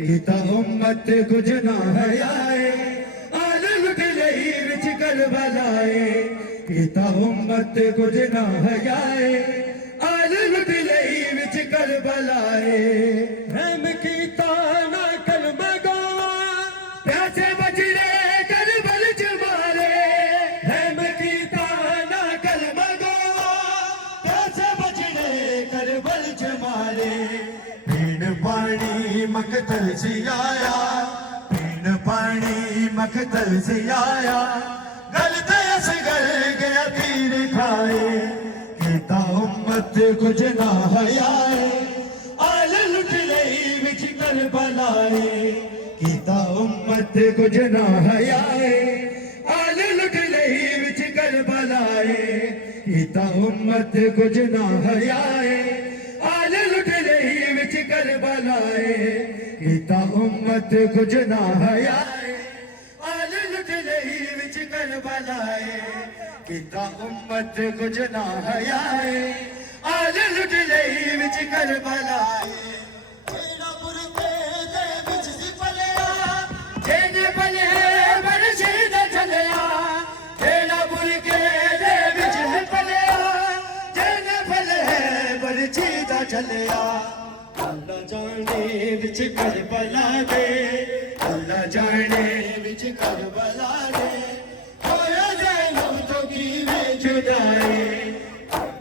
कीता उम्मत कुछ ना हयाए आल लुट लई विच करबलाए कीता उम्मत कुछ ना हयाए आल लुट लई विच करबलाए रहम कीता ना कलमा गवा प्यासे बजरे करबल च मारे रहम कीता ना कलमा गवा प्यासे बजरे करबल च मारे पीण पानी मकतल से आया पीण पानी मकतल से आया गलते असगर गया तीर खाए कीता उम्मत कुछ ना हयाए आल लुट लई विच करबलाए कीता उम्मत कुछ ना हयाए आल लुट लई विच करबलाए कीता उम्मत कुछ ना हयाए आल लुट लई विच करबलाए कीता उम्मत कुछ ना हयाए आल लुट लई विच करबलाए कीता उम्मत कुछ ना हयाए आल लुट लई विच करबलाए जेड़ा बुरके दे विच सी पलिया जेने पले बरसे दा चलिया जेड़ा बुरके दे विच सी पलिया जेने पले बरसे दा चलिया अल्लाह जाने विच करबला दे अल्लाह जाने विच करबला दे होया ज़ैनब तो कीवे जुदाई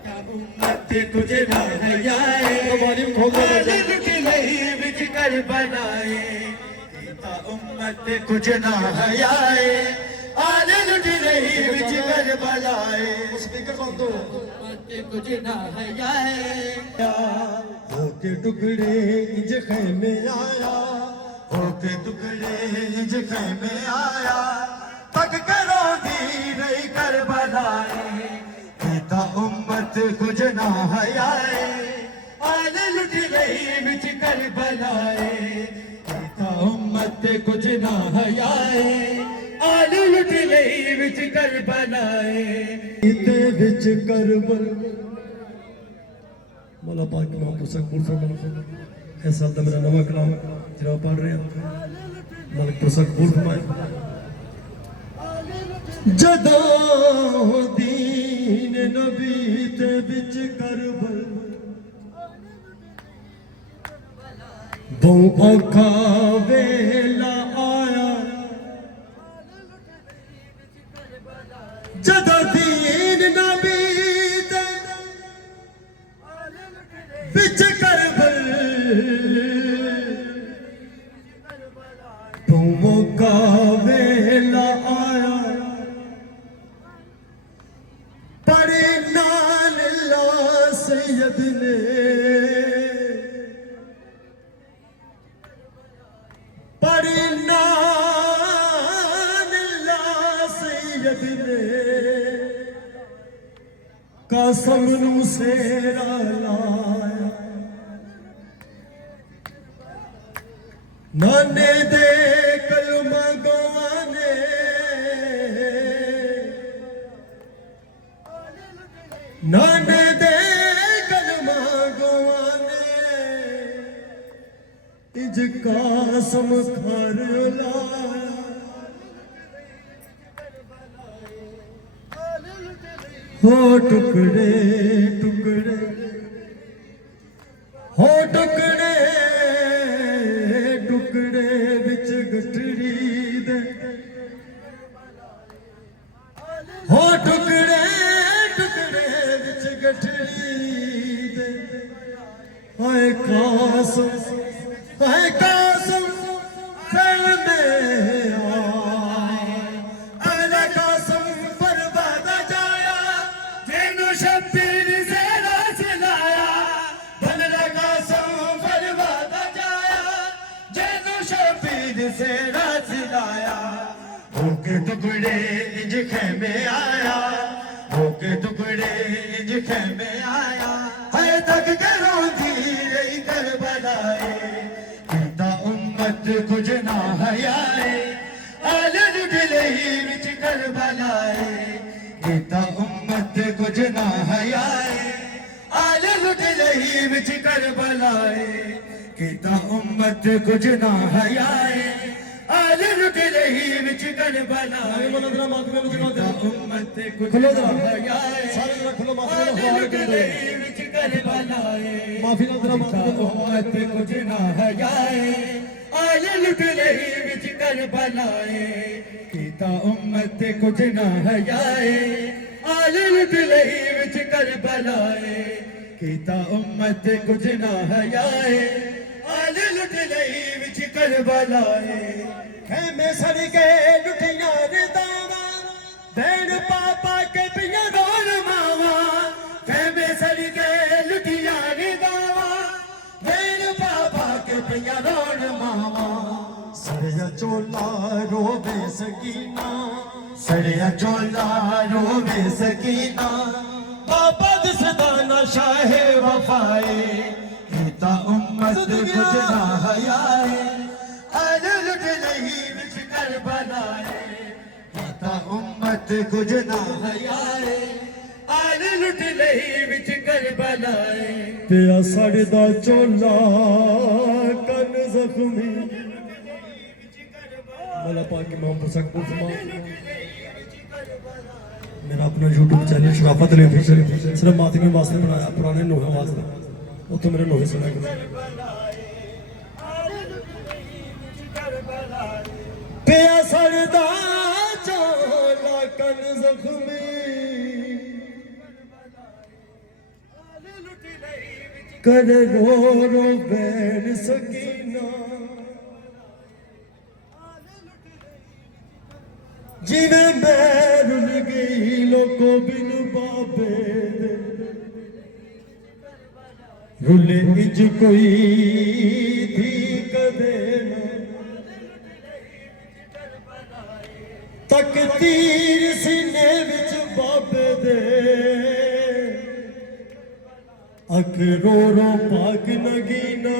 क्या उम्मत कुछ ना हयाए आल लुट लई विच करबलाए कीता उम्मत कुछ ना हयाए आल लुट लई विच करबलाए स्पीकर बंद हो उम्मत कुछ ना हयाए होके टुकड़े इंज खैमे आया होके टुकड़े इंज खैमे आया तक करो दी रही करबलाए कीता उम्मत कुछ ना हयाए आल लुट लई विच करबलाए कीता उम्मत कुछ ना हयाए आल लुट लई विच करबलाए इते विच करबल मौला पाक इमाम हुसैन फरमाए ऐसा तो मेरा नवा कलाम जरा पढ़ रहे हैं मलिक प्रसंग कबूल फरमाए जदों दीन नबी ते विच करबल बहु औखा वेला आया जदों दीन नबी ते विच करबल बहु औखा वेला आया पढ़े नाल ला सैयद ने पढ़े नाल ला सैयद ने कासम नू सेरा लाया नाने दे कलमा गवाने नाने दे कलमा गवाने इज कासम खार लाया हो टुकड़े टुकड़े हो टुकड़े टुकड़े विच गठड़ी दे हो टुकड़े टुकड़े विच गठड़ी दे हाय कासम खल में आला कासम बर्बाद जाया जेनु शब्बीर से रास लाया बनला कासम बर्बाद जाया जेनु शब्बीर से रास लाया होके टुकड़े इंज खैमे आया होके टुकड़े इंज खैमे आया है तक करो दी रही करबलाए कीता उम्मत कुछ ना हयाए आल लुट लई विच करबलाए कीता उम्मत कुछ ना हयाए आल लुट लई विच करबलाए कीता उम्मत कुछ ना हयाए आल लुट लही विच करबला मलंदरा मातमे नु जगा दे उम्मत कुछ खुलो ना जरा हयाए सारे जरा खुलो मातमे आल नु हवाले लुट कर दो लही विच करबला माफी ना जरा मातमे नु उम्मत कुछ ना हयाए आल लुट लही विच करबला कीता उम्मत कुछ ना हयाए आल लुट लही विच करबला कीता उम्मत कुछ ना हयाए आल लुट लही विच करबला खेमे सड़ के लुटियां रे दावा भैन पापा के पिया रोन मावा खेमे सड़ के लुटिया रे दावा भैन पापा के पिया रोन मावा सड़िया चोला रोवे सकीना सड़िया चोला रोवे सकीना बाबा दिसदा ना शाहे वफाए कीता उम्मत कुछ ना हयाए आल लुट लही विच करबलाए कीता उम्मत कुछ ना हयाए आल लुट लही विच करबलाए पिया सड़दा चोला कन जख्मी मौला पाक इमाम पुरसकपुर फरमा मेरा अपना YouTube चैनल शराफत ने सिर्फ मातमी वास्ते बनाया पुराने नोहे वास्ते वो तो मेरे नोहे सुना करो पिया सड़दा चोला कन जख्मी कर रो बैन सकीना जिन्हें मैं रुल गई लोगों बिन बाबे दे रुले इज कोई थी कदे ना तक तीर सीने विच बाबे दे अख रो पाक नगीना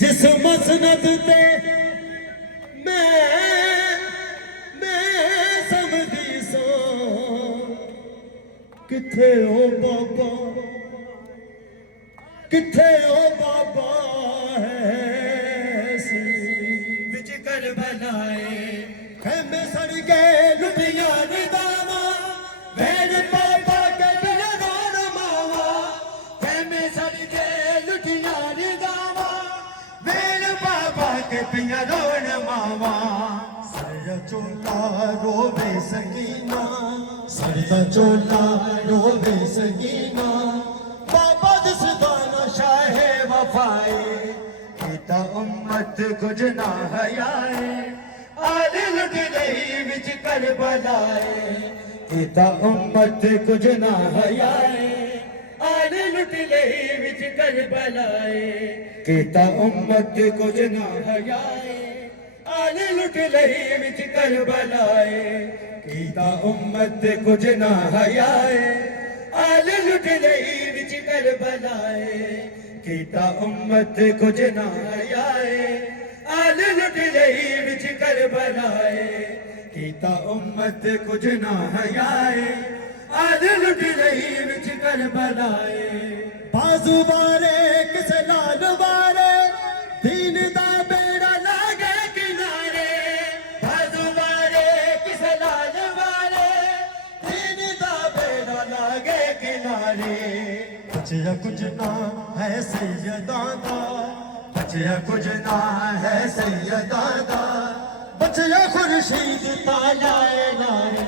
जिस मसनद ते मैं समझी सा किथे ओ बाबा किथे ओ बाबा है सी विच करबलाए खेमे सड़ गए लुटिया रे दावा भैन पापा के पिया रोन मावा खेमे सड़ के लुटिया रे दावा भैन पापा के पिया रोन मावा सड़िया चोला रोवे सकीना सड़िया चोला रोवे सकीना बाबा दिसदा ना शाहे वफाए कीता उम्मत कुछ ना हयाए आल लुट लही विच करबलाए कीता उम्मत कुछ ना हयाए आल लुट लही विच करबलाए कीता उम्मत कुछ ना हयाए आल लुट लही विच करबलाए कीता उम्मत कुछ ना हयाए आल लुट लही विच करबलाए कीता उम्मत कुछ ना हयाए आल लुट लही विच करबलाए कीता उम्मत कुछ ना हयाए आल लुट लही विच करबलाए बाजू बारे किस लाल बारे दीन दा बेड़ा लागे किनारे बाजू वाले किस लाल वाले दीन दा बेड़ा लागे किनारे बचिया कुछ ना है सैयदा दा बचिया कुछ ना है सैयदा दा बचिया खुर्शीद तालाए नारे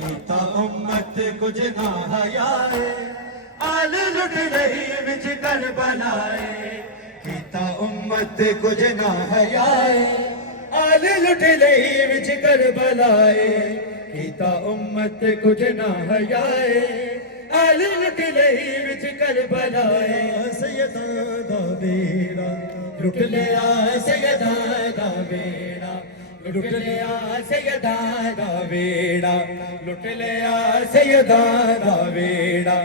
कीता उम्मत कुछ ना हयाए आल लुट रही विच करबलाए कीता उम्मत कुछ ना हयाए आल लुट रही विच करबलाए कीता उम्मत कुछ ना हयाए आल लुट रही विच करबलाए सैयदा दा बेड़ा लुट लिया सैयदा दा बेड़ा लुट लिया सैयदा दा बेड़ा लुट लिया सैयदा दा बेड़ा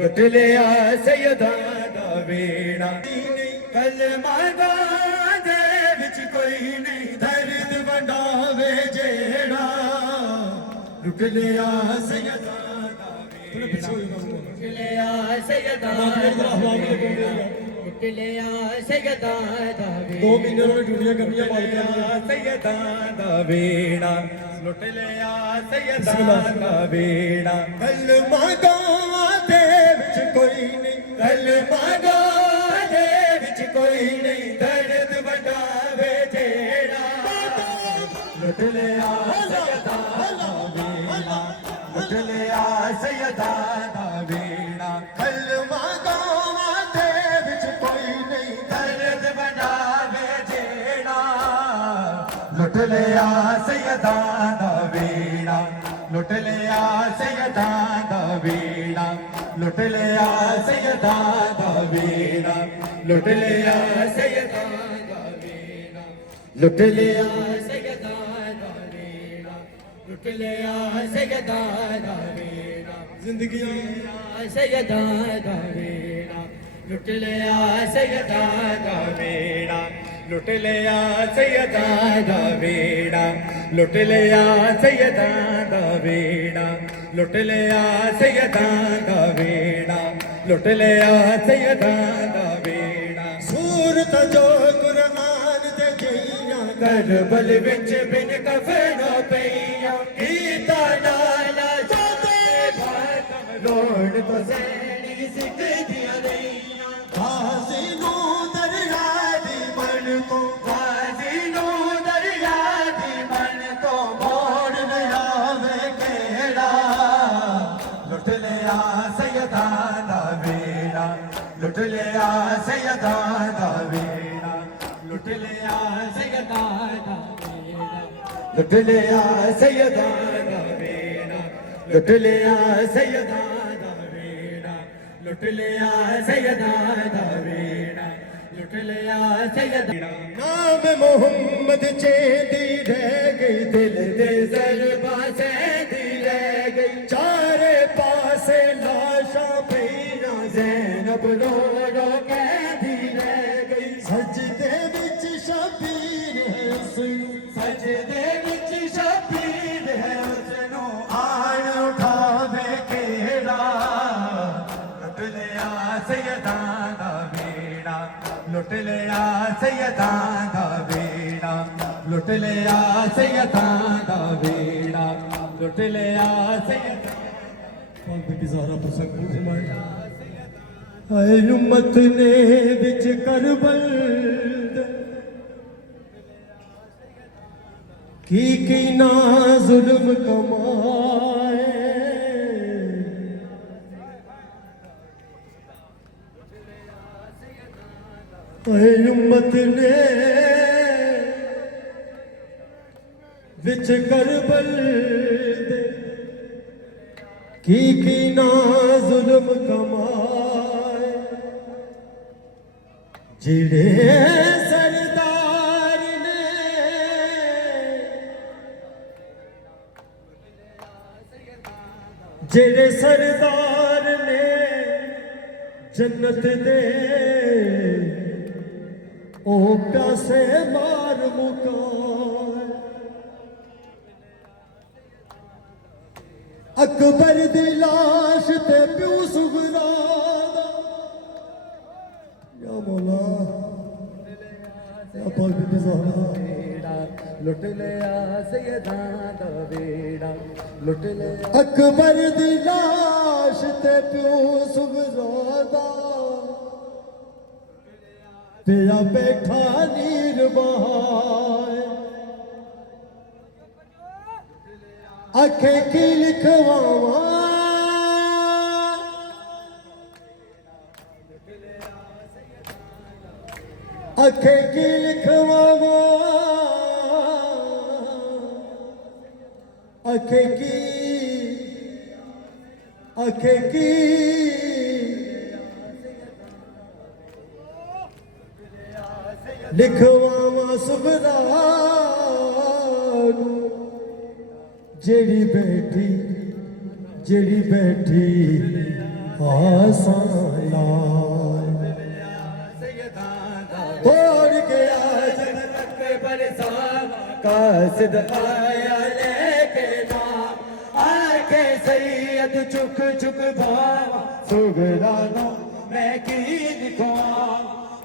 लुट लिया सैयदा दा बेड़ा कलमा दा दे विच कोई नहीं दर्द वंडावे जेड़ा लुट लिया सैयदा दा बेड़ा मैं पीछे हो जाऊंगा लुटलिया सैयदा लुटलिया सैयदा दा 2 महीने उन्होंने ड्यूटियां करनियां मालिक सैयदा दा वेड़ा लुट लिया सैयदा दा वेड़ा कलमा गावां दे विच कोई नहीं कलमा गावां दे विच कोई नहीं दर्द वटावे जेड़ा लुट लिया सैयदा दा वेड़ा लुट लिया सैयदा दा वेड़ा कलमा गावां दे विच कोई नहीं दर्द वटावे जेड़ा लुट लिया सैयदा दा वेड़ा लुट लिया सैयदा दा वेड़ा लुट लिया सैयदा दा वेड़ा लुट लिया सैयदा दा वेड़ा लुट लिया सैयदा दा वेड़ा लुट लिया सैयदा दा वेड़ा जिंदगियां सैयदा दा वेड़ा लुट लिया सैयदा दा वेड़ा लुट लिया सैयदा दा वेड़ा लुट लिया सैयदा दा वेड़ा लुट लिया सैयदा दा वेड़ा लुट लिया सैयदा दा वेड़ा सूरत जो कुरान दे जइयां करबल विच बिन कफनो पईयां कीता नाला जाते भातम लोड़ तो सैनी सिख दिया रहियां गाजी नू दरिया दी मन को गाजी नू दरिया दी मन तो मोड़ न आवे केड़ा लुट लिया सैयदा दा वेड़ा लुट लिया सैयदा दा वेड़ा लुट लिया सैयदा दा वेड़ा लुट लिया सैयदा दा वेड़ा लुट लिया सैयदा दा वेड़ा लुट लिया सैयदा दा वेड़ा लुट लिया सैयदा नाम मोहम्मद चेंदी रह गई दिल दे जलवा से दिल गई चारे पासे लाशां पईयां ज़ैनब रो रो कहती रह गई सजदे विच शबीर है उसनू सजदे विच शबीर है उसनू आन उठावे केड़ा लुट लिया सैयदा दा वेड़ा लुट लिया सैयदा दा वेड़ा लुट लिया सैयदा दा वेड़ा लुट लिया सैयदा पाक बीबी ज़हरा पर सकून फरमाए हाय उम्मत ने विच करबल की ना जुल्म कमाए हाय उम्मत ने विच करबल की ना जुल्म कमाए जिड़े सरदार ने जिड़े सरदार ने जन्नत दे ओ प्यासे मार मुकाए अकबर दी लाश ते प्यू सुगरा या मौला या पाक बीबी ज़हरा लुट लिया सैयदा दा वेड़ा लुट लिया अकबर दी लाश ते प्यू सुगरा पिया बैठा नीर बहाए आखे की लिखवावा आखे की लिखवावा आखे की लिखवावा सुबरा जेड़ी बैठी आसान तोड़ गया जन्नत पर सावा कासिद आया लेके नाम आके के सैयद चुक चुक भावा सुगरानो मैं की दिखावा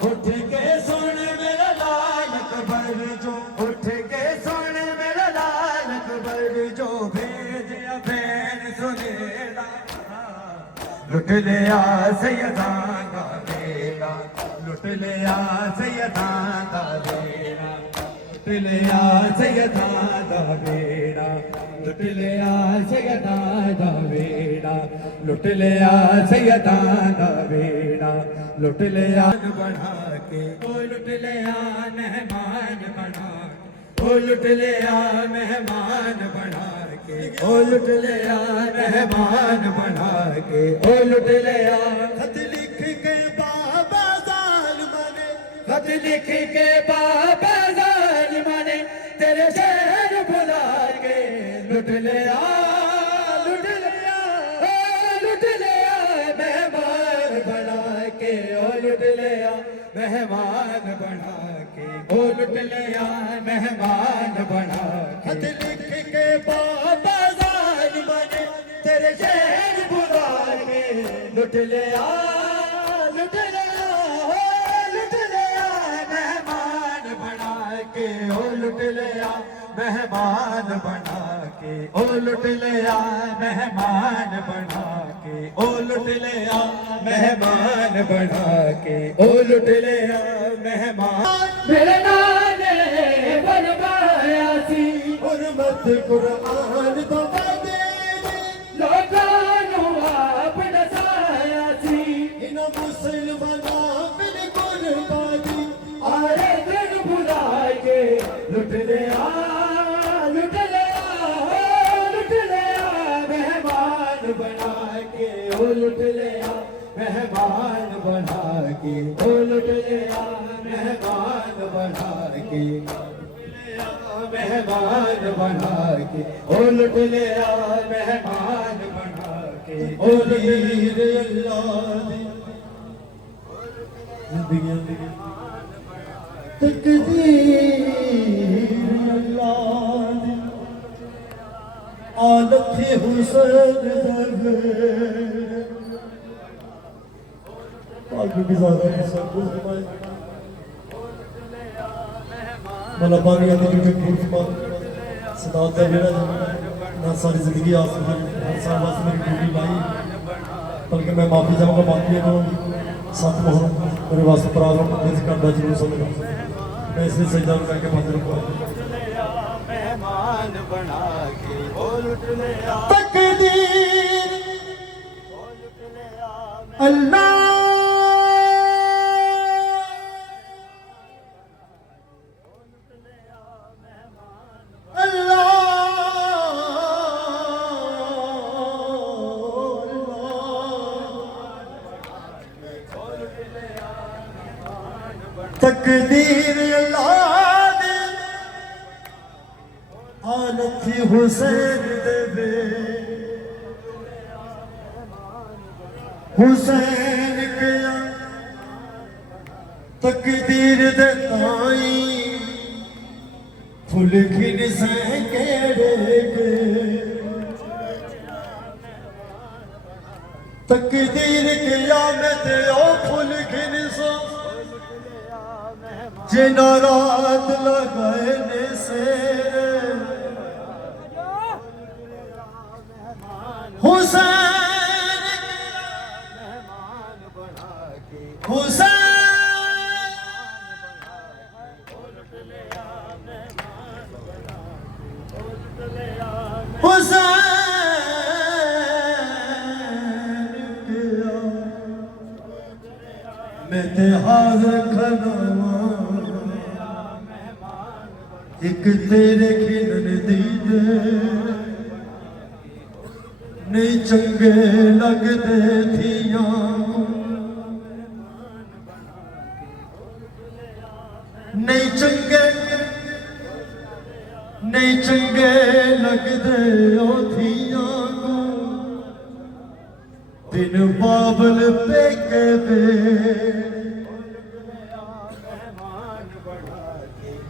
उठ के सुन मेरा लाल अकबर जो उठ के सुन मेरा लाल अकबर जो भेजिया बहन सुनेला लुट लिया सैयदां दा बेड़ा लुट लिया सैयदां दा बेड़ा लुट लिया सैयदां दा बेड़ा लुट लिया सैयदां दा बेड़ा लुट लिया सैयदां दा बेड़ा लुट लिया बढ़ा के ओ लुट लिया मेहमान बना ओ लुट लिया मेहमान बना के ओ लुट लिया मेहमान बना के ओ लुट लिया खत लिख के बाबा ज़ालिमा ने खत लिख के बाबा ज़ालिमा ने तेरे शहर बुला के लुट लिया मेहमान बना के ओ लुट लिया मेहमान बना के ओ लुट लिया मेहमान बना के खत लिख के बाबा ज़ालिमा ने तेरे शहर बुला के लुट लिया मेहमान बना के ओ लुट लिया मेहमान बना के ओ लुट लिया मेहमान बना के ओ लुट लिया मेहमान बना के ओ लुट लिया मेहमान मेरे नाने बनवाया सी हुर्मत कुरान तो बदे लोकां नू आप दसाया सी इन मुसलमानां बिन कुर्बानी आए दिन बुला के लुट लिया मेहमान बना के ओ लुट लिया मेहमान बना के ओ लुट लिया मेहमान बना के मेहमान बना के ओ लुट लिया मेहमान बना के ओ लीर अल्लाह दी तकदीर अल्लाह दी आलथी हुसैन भी ज़्यादा सब कुछ मला पानी आती क्योंकि कुछ सदात है जेड़ा मैं सारी जिंदगी आसम हर साल वास्ते मेरी ड्यूटी लाई बल्कि मैं माफी चाहूँगा माफी को सत मोहन मेरे वास्ते प्रारंभ करना जरूर समझा मैं इसलिए सजदा करके मंदिर को मेहमान बना के ओ लुट लिया तकदीर ओ लुट लिया अल्लाह तकदीर अल्लाह दे आलथी हुसैन देवे हुसैन किया तकदीर दे ताई फुल खिन से केड़े के तकदीर किया मैं ते ओ फुल खिन सो जिना रात लगाए ने से हुसैन हुसैन हुसैन मैं ते हाज़िर खनावा एक तेरे खिलन दीदे नहीं चंगे लगते थियां नहीं चंगे लगते ओ थियां को दिन बाबल पे के वे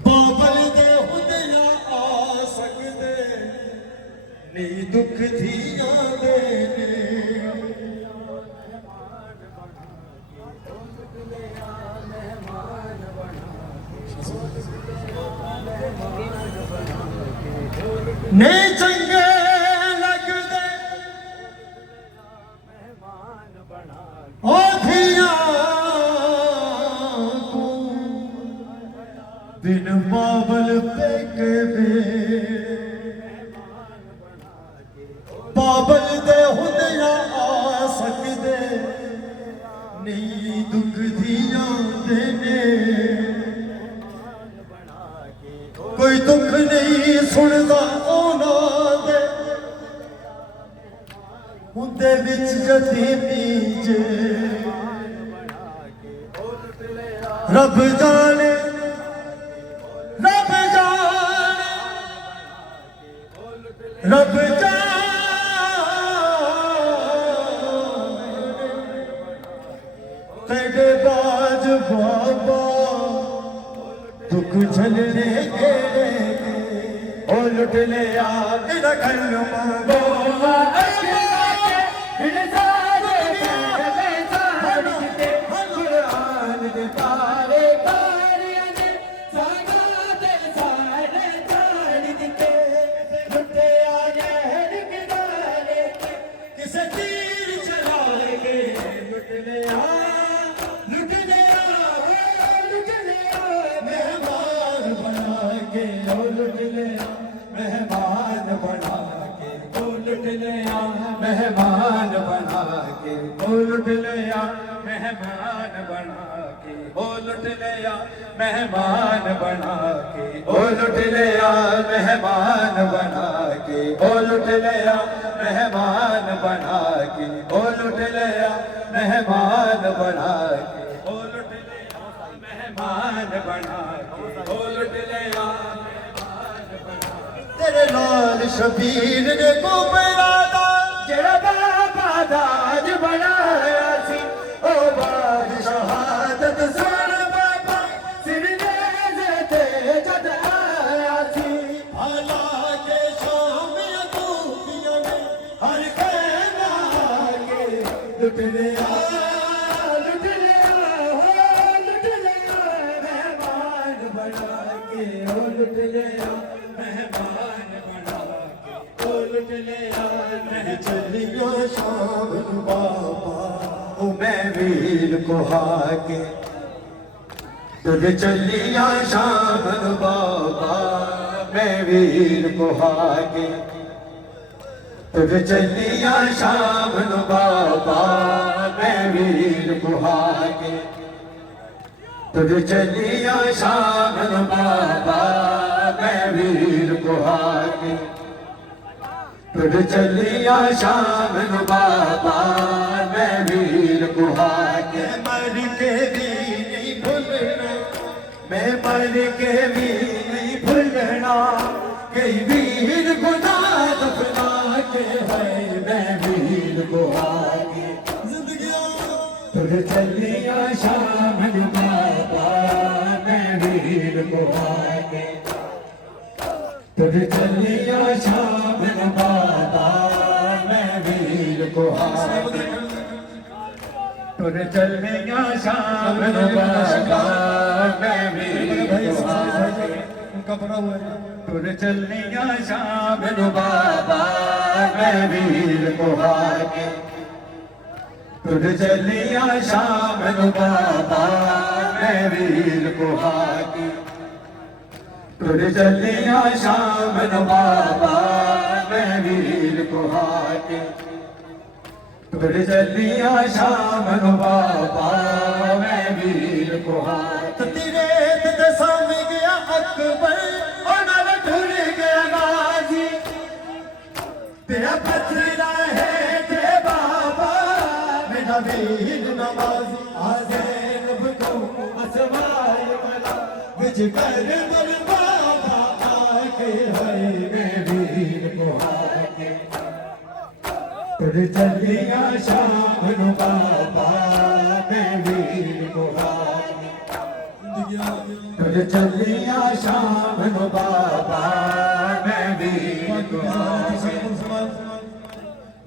बाबल दे हुदया आ सकते नहीं दुख थियां नहीं चंगे लगदे ओ धियां को बिन बाबल पे के वे बाबल दे हुंदियां आ सकदे नहीं दुख धियां दे ने कोई दुख नहीं सुनदा ਉਹਨਾਂ ਦੇ ਹੁੰਦੇ ਵਿੱਚ ਯਤੀਮੀ ਜੇ ਰੱਬ ਜਾਣੇ ਰੱਬ ਜਾਣੇ ਰੱਬ ਜਾਣੇ ਤੇਰੇ ਬਾਜ ਬਾਬਾ दुख झलने गेड़े ओ लुट ले तेरा घर मांगो कुरान दे तारे तारियां ने सागा दे सारे तारी दिते लुटे आने किनारे किसे तीर चलाएंगे लुट ले मेहमान बना के ओ लुट लिया मेहमान बना के ओ लुट लिया मेहमान बना के ओ लुट लिया मेहमान बना के ओ लुट लिया मेहमान बना के ओ लुट लिया मेहमान बना के ओ लुट लिया मेहमान बना के ओ लुट लिया मेहमान बना के ओ लुट लिया तेरे लाल शबीर ने गोबरा दा जेड़ा बाबा दाज बनाया सी ओ बाद शहादत सुन बाबा सिर ते जद आया सी आला के शाम अबूबिया ने हर कहना के लुट लिया मेहमान बना के ओ लुट लिया मेहमान बना के ओ लुट लिया मैं चलिया शाम बाबा ओ मैं वीर को हाके तुझ चलिया शाम बाबा मैं वीर को हाके तुझ चलिया शाम बाबा मैं वीर को हाके तुझ चलिया शाम बाबा मैं वीर को हाके तुझ चलिया शाम बाबा मैं वीर को हाके मर के भी नहीं भूलना मैं मर के भी नहीं भूलना कई वीर गुनाह दफना के है मैं वीर को हाके तुझ चलिया शाम बाबा मैं वीर को हाके तुझ चलिया शाम बाबा मैं वीर को हाके तुझ चलिया शाम बाबा मैं वीर को हाके उनका बना हुआ है तुझ चलिया शाम बाबा मैं वीर को हाके तुझ चलिया शाम बाबा मैं वीर को हाके तुझ चलिया शाम बाबा मैं वीर को हाके तुझ चलिया शाम बाबा मैं वीर को हाके तेरे ते सामने गया अकबर और नाल ढूंढ गया गाजी तेरा पथरा है ते बाबा मेरा वीर नवाजी आज़ैन को असवाय वाला विच कर मर बाबा आके है मैं वीर को हाके तुझ चलिया शाम बाबा मैं वीर को हाके तुझ चलिया शाम बाबा मैं वीर को हाके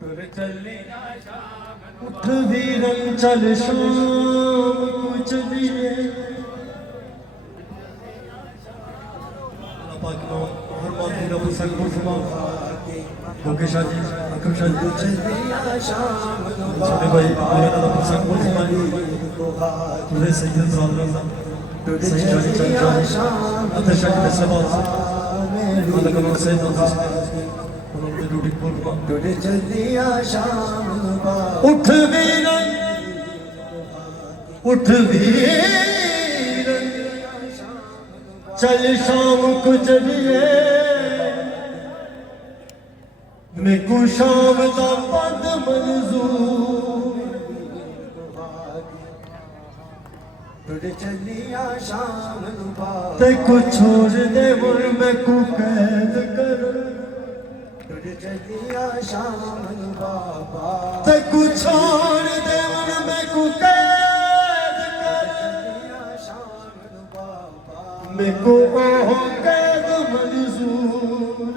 तुझ चलिया शाम उठ वीरन चल शाम को चलिए लोकेश शाह जी, अकरम शाह जी, छोटे भाई मौलाना दा प्रसंग बहुत हमारी पूरे सैयद राम सही जानी चाहिए अतर शाह के सवाल वाला कमर से उन्होंने ड्यूटी पूर्व उठ वीर उठ वीर चल शाम को चलिए मैं को शाम दा पद मंजूर चलिया शाम ते को छोड़ दे मुर मैं को कैद कर चलिया शाम बाबा ते को छोड़ दे मुर मैं को कैद कर शाम बाबा मैं को ओ कैद मंजूर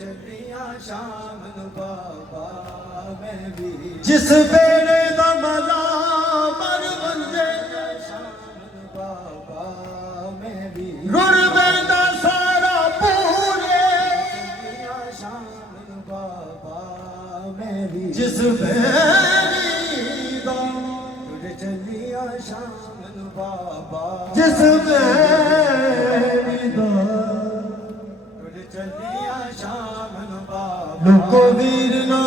चलिया शाम बाबा मैं भी जिस बेड़े दा मजा मर बंदे बाबा मैं भी रुड़ बेंदा सारा पूरे शाम बाबा मैं भी जिस बेड़ी दा चलिया शाम बाबा जिस बेड़ी दा चलिया शाम बाबा लोको वीर ना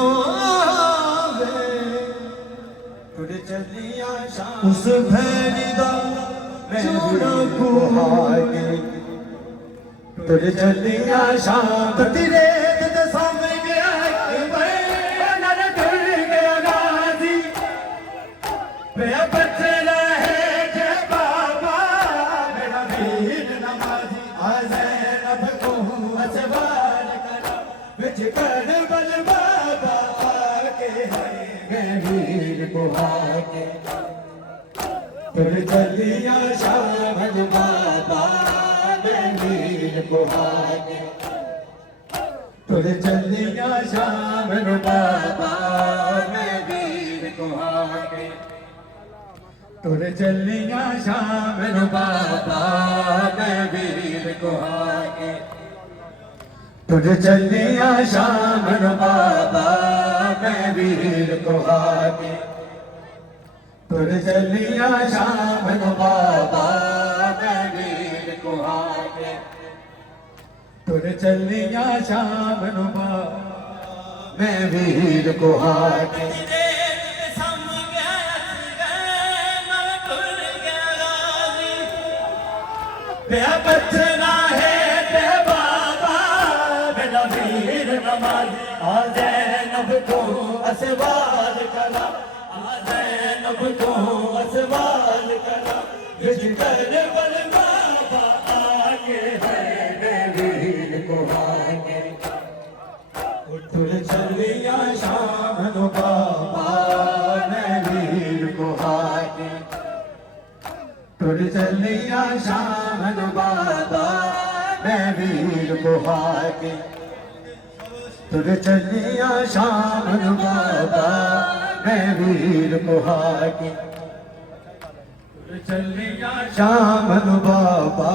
आवे चलिया शाम उस भेड़ी दा चूड़ा को हागे तुझे चलिया शाम तेरे ते सामने गया नर टुर गया गाजी पे बचना है जे बाबा मेरा वीर नमाजी आज़ैनब को असवार करा विच कर बल बाबा आके मैं वीर को आके तुर चलिया शाम बाबा मैं वीर को आके तुर चलिया शाम बाबा मैं वीर को आके तुर चलिया शाम बाबा मैं वीर को आके तुर चलिया शाम बाबा मैं वीर को आके तुर चलिया शाम बाबा मैं वीर को आके तुर चलिया शाम बाबा मैं वीर को आके बचना है ते बाबा मेरा वीर नमाजी आज़ैनब को असवार करा आज़ैनब को असवार करा विच कर बल बाबा आके है वीर को आके तुर चलिया शाम बाबा मैं वीर को आके तुर चलिया शाम बाबा मैं वीर को आके तुर चलिया शाम बाबा मैं वीर को आके तुर चलिया शाम बाबा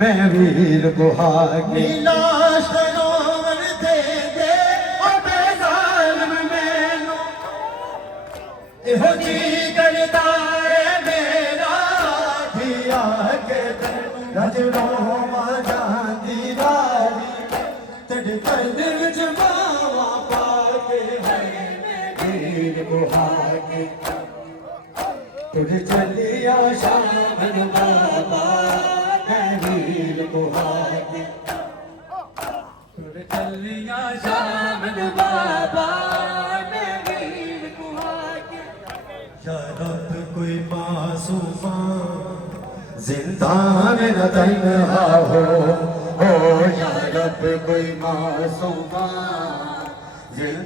मैं वीर को आके लाश रोवन दे दे ओ बेजालिम मैनू एहो जी करदा है मेरा धिया के रजड़ो मजा दीवारी तेरे कल विच बावा पाके है वीर को आके तुझे चलिया शाम बाबा मैं वीर को आके तुझे चलिया शाम बाबा मैं वीर को आके या रब कोई मासूमा जिंदान न तन्हा हो या रब कोई मासूमा जिंदा